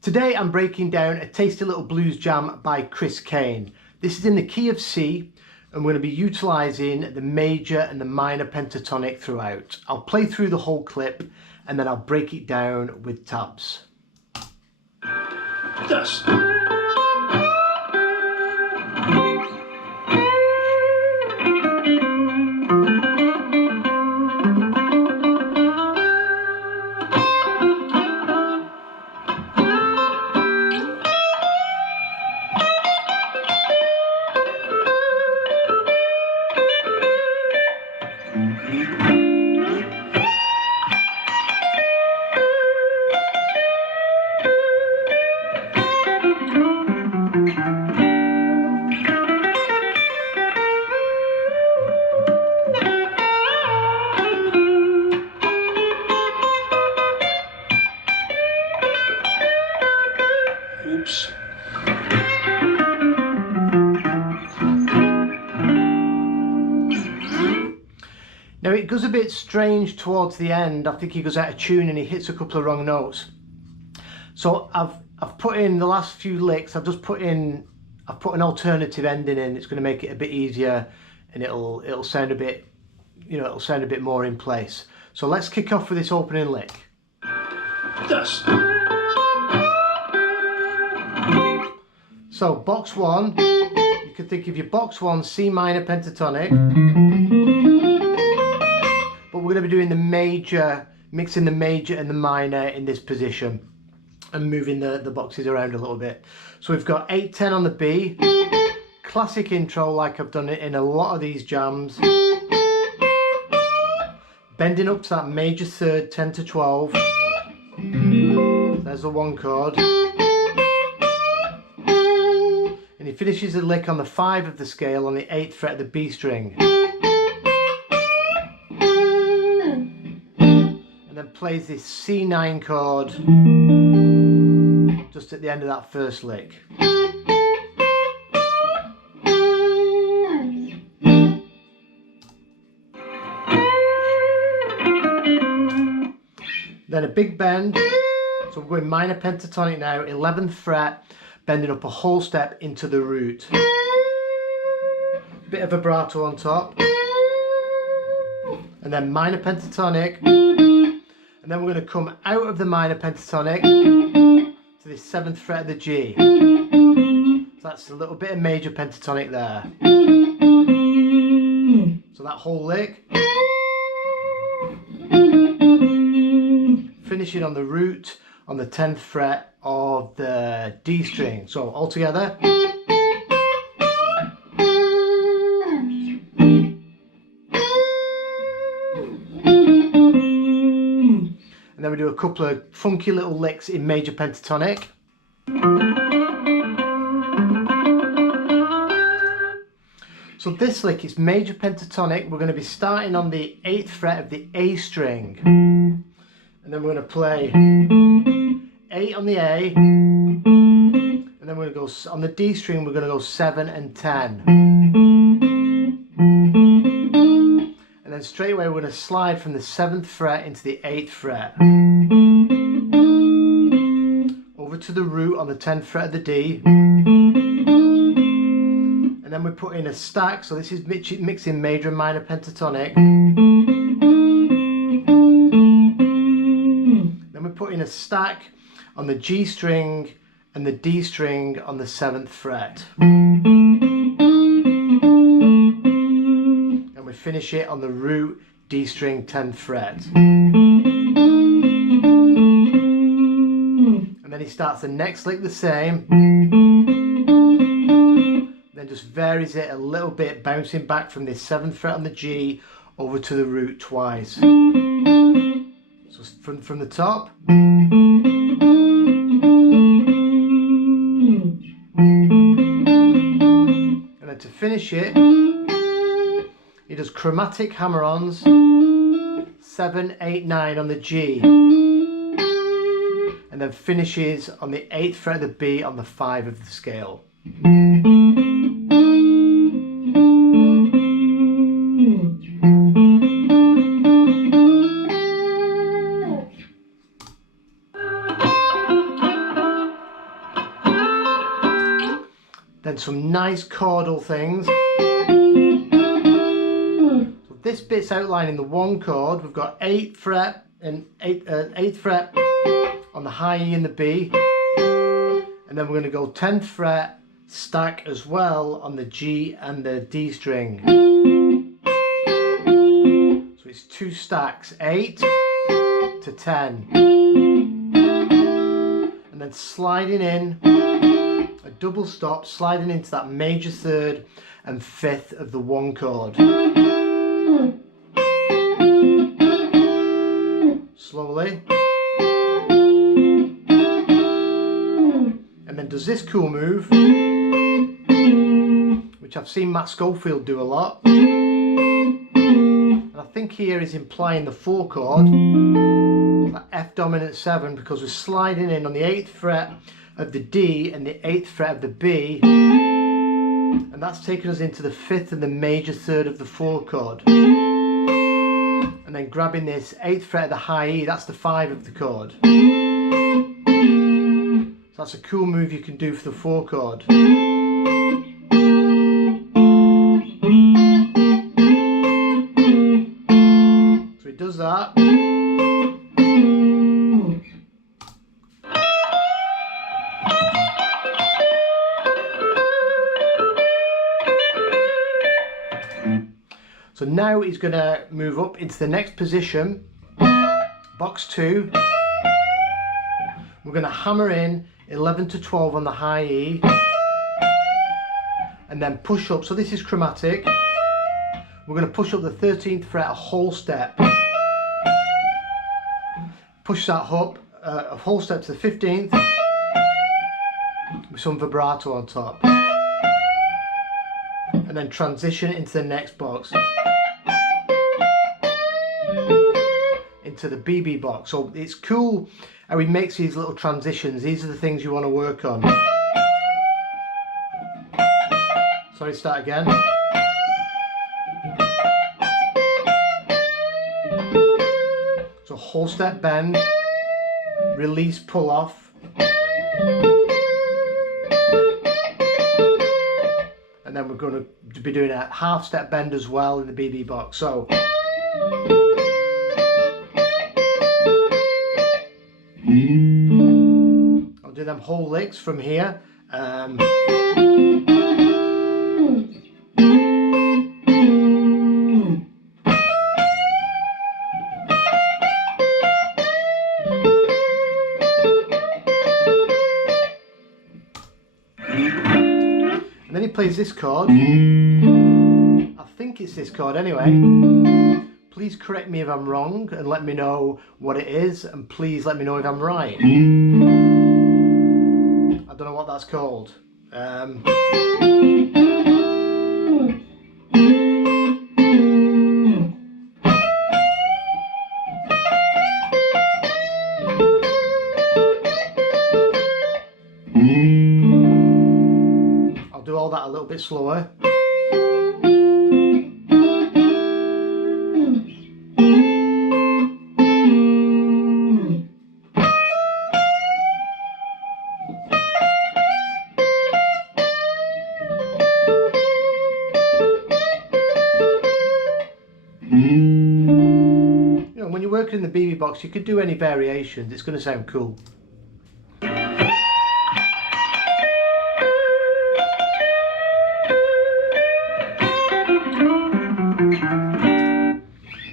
Today I'm breaking down a tasty little blues jam by Chris Cain. This is in the key of C, and we're going to be utilising the major and the minor pentatonic throughout. I'll play through the whole clip and then I'll break it down with tabs. Yes. Oops. Now it goes a bit strange towards the end. I think he goes out of tune and he hits a couple of wrong notes. So I've put in the last few licks. I've put an alternative ending in. It's going to make it a bit easier, and it'll sound a bit, it'll sound a bit more in place. So let's kick off with this opening lick. Yes. So box one, you could think of your box one C minor pentatonic, but we're going to be doing the major, mixing the major and the minor in this position and moving the boxes around a little bit. So we've got 8-10 on the B, classic intro like I've done it in a lot of these jams, bending up to that major third 10 to 12, there's the one chord. And he finishes the lick on the 5 of the scale on the 8th fret of the B string. And then plays this C9 chord just at the end of that first lick. Then a big bend. So we're going minor pentatonic now, 11th fret. Bending up a whole step into the root. Bit of vibrato on top. And then minor pentatonic. And then we're going to come out of the minor pentatonic to the 7th fret of the G. So that's a little bit of major pentatonic there. So that whole lick. Finishing on the root on the 10th fret of the D string. So all together. And then we do a couple of funky little licks in major pentatonic. So this lick is major pentatonic. We're going to be starting on the 8th fret of the A string. And then we're going to play 8 on the A, and then we're going to go on the D string, we're going to go 7 and 10. And then straight away we're going to slide from the 7th fret into the 8th fret. Over to the root on the 10th fret of the D. And then we put in a stack, so this is mixing major and minor pentatonic. Then we put in a stack on the G string and the D string on the 7th fret. And we finish it on the root D string 10th fret. And then he starts the next lick the same. Then just varies it a little bit, bouncing back from the 7th fret on the G over to the root twice. So from the top. And then to finish it, he does chromatic hammer-ons, 7, 8, 9 on the G. And then finishes on the 8th fret of the B on the 5 of the scale. Then some nice chordal things. So this bit's outlining the 1 chord. We've got 8th fret and 8th fret on the high E and the B, and then we're going to go 10th fret stack as well on the G and the D string. So it's 2 stacks, 8 to 10, and then sliding in a double stop, sliding into that major 3rd and 5th of the 1 chord. Slowly. And then does this cool move, which I've seen Matt Schofield do a lot. And I think here is implying the 4 chord, that F dominant 7, because we're sliding in on the 8th fret of the D and the 8th fret of the B, and that's taking us into the 5th and the major 3rd of the 4 chord. And then grabbing this 8th fret of the high E, that's the 5 of the chord. So that's a cool move you can do for the 4 chord. So he does that. So now he's going to move up into the next position, box 2. We're going to hammer in 11 to 12 on the high E, and then push up. So this is chromatic. We're going to push up the 13th fret a whole step. Push that up a whole step to the 15th with some vibrato on top. And then transition into the next box, into the BB box. So it's cool how he makes these little transitions. These are the things you want to work on. Sorry, start again. So whole step bend, release, pull off. And then we're going to be doing a half step bend as well in the BB box. So I'll do them whole licks from here. And then he plays this chord. I think it's this chord anyway. Please correct me if I'm wrong and let me know what it is, and please let me know if I'm right. I don't know what that's called. I'll do all that a little bit slower. You know, when you're working in the BB box, you could do any variations. It's going to sound cool.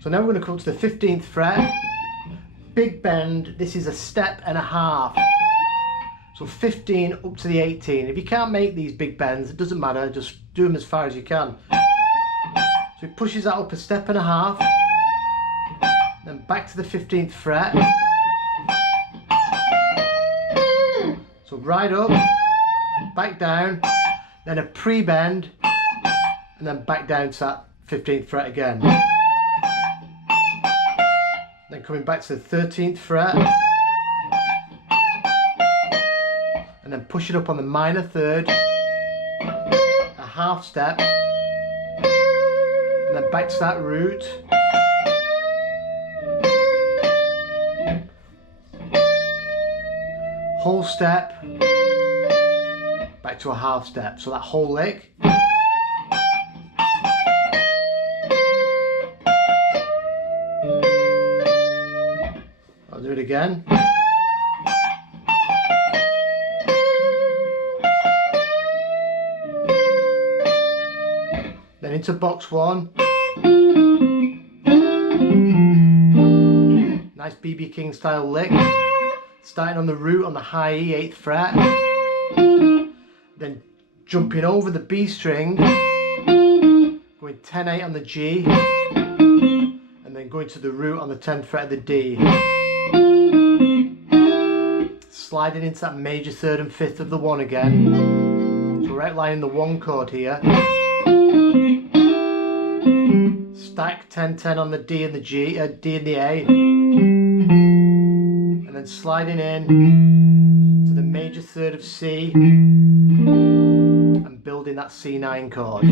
So now we're going to come to the 15th fret, big bend. This is a step and a half. So 15 up to the 18. If you can't make these big bends, it doesn't matter, just do them as far as you can. So it pushes that up a step and a half, then back to the 15th fret. So right up, back down, then a pre-bend, and then back down to that 15th fret again. Then coming back to the 13th fret, and then push it up on the minor 3rd, a half step, and then back to that root. Whole step, back to a half step. So that whole lick. I'll do it again. Then into box 1. Nice BB King style lick. Starting on the root on the high E, 8th fret. Then jumping over the B string. Going 10-8 on the G. And then going to the root on the 10th fret of the D. Sliding into that major 3rd and 5th of the 1 again. So we're outlining the 1 chord here. Stack 10-10 on the D and the G, D and the A. And then sliding in to the major 3rd of C. And building that C9 chord.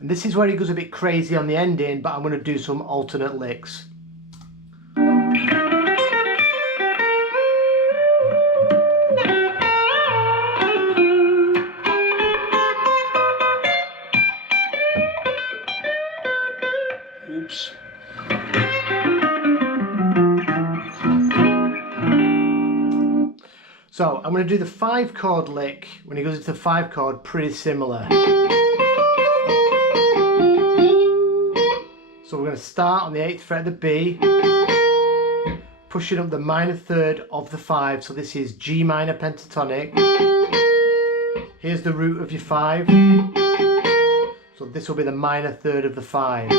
And this is where he goes a bit crazy on the ending, but I'm going to do some alternate licks. Oops. So I'm going to do the 5 chord lick when he goes into the 5 chord, pretty similar. So we're going to start on the 8th fret of the B, pushing up the minor 3rd of the 5, so this is G minor pentatonic. Here's the root of your 5, so this will be the minor 3rd of the 5.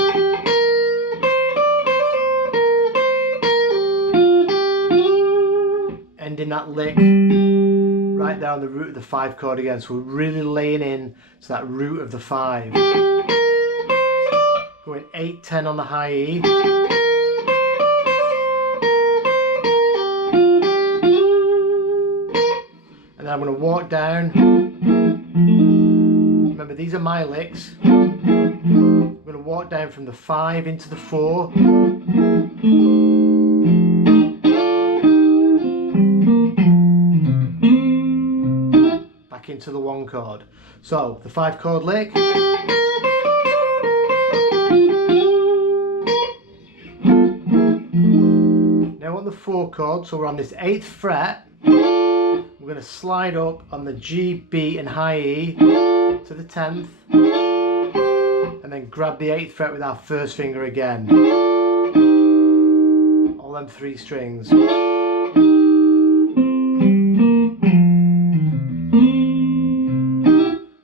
Ending that lick right there on the root of the 5 chord again, so we're really laying in to that root of the 5. Going 8-10 on the high E. And then I'm going to walk down. Remember, these are my licks. I'm going to walk down from the 5 into the 4. Back into the 1 chord. So, the 5 chord lick. Now on the 4 chord, so we're on this 8th fret, we're going to slide up on the G, B and high E to the 10th, and then grab the 8th fret with our first finger again. All them 3 strings.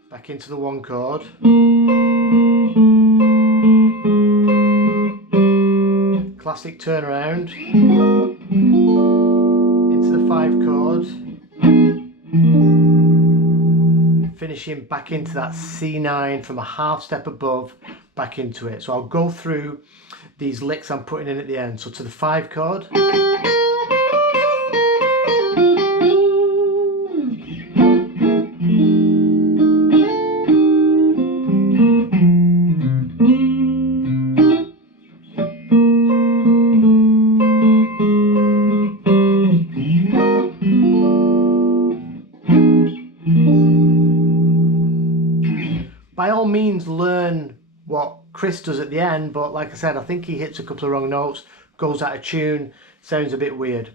Back into the 1 chord. Classic turnaround into the 5 chord, finishing back into that C9 from a half step above, back into it. So I'll go through these licks I'm putting in at the end. So to the 5 chord, by all means learn what Chris does at the end, but like I said, I think he hits a couple of wrong notes, goes out of tune, sounds a bit weird.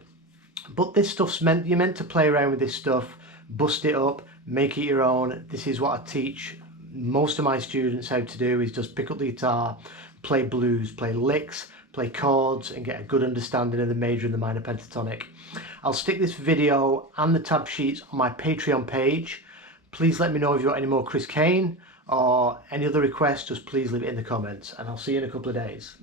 But this stuff's you're meant to play around with this stuff, bust it up, make it your own. This is what I teach most of my students how to do, is just pick up the guitar, play blues, play licks, play chords, and get a good understanding of the major and the minor pentatonic. I'll stick this video and the tab sheets on my Patreon page. Please let me know if you want any more Chris Cain or any other requests. Just please leave it in the comments, and I'll see you in a couple of days.